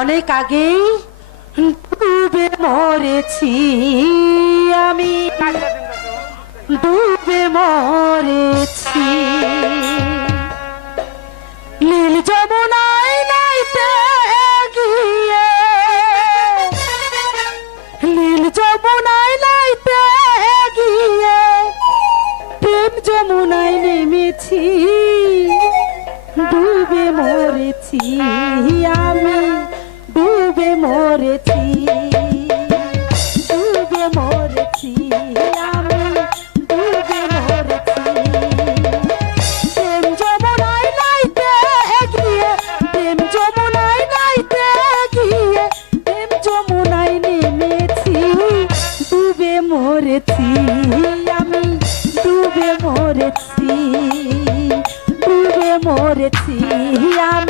অনেক আগেই ডুবে মরেছি আমি। ডুবে মরেছি। নীল যমুনায় নাইতে গিয়ে নীল যমুনায় নাইতে গিয়ে প্রেম যমুনায় নেমেছি, ডুবে মরেছি। মরেছি, ডুবে মরেছি আমি ডুবে মরেছি। প্রেম যমুনায় নাইতে গিয়ে, প্রেম যমুনায় নাইতে গিয়ে, প্রেম যমুনায় নেমেছি, ডুবে মরেছি। আমি ডুবে মরেছি ডুবে মরেছি। আমি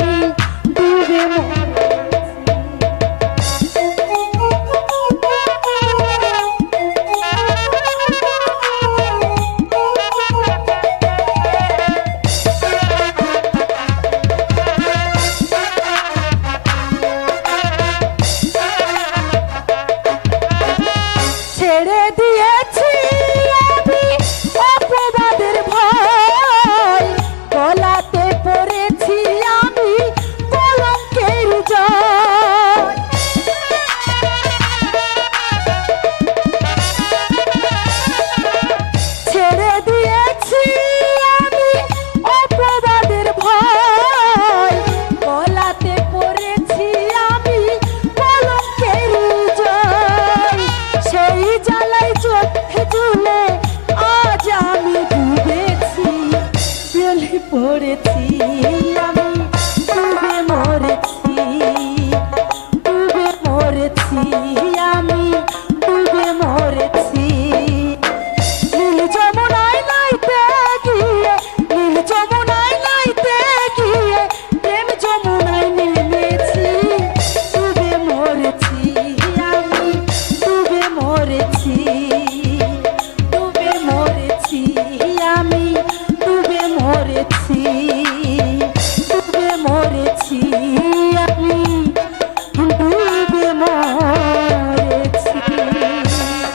করেছি আমি।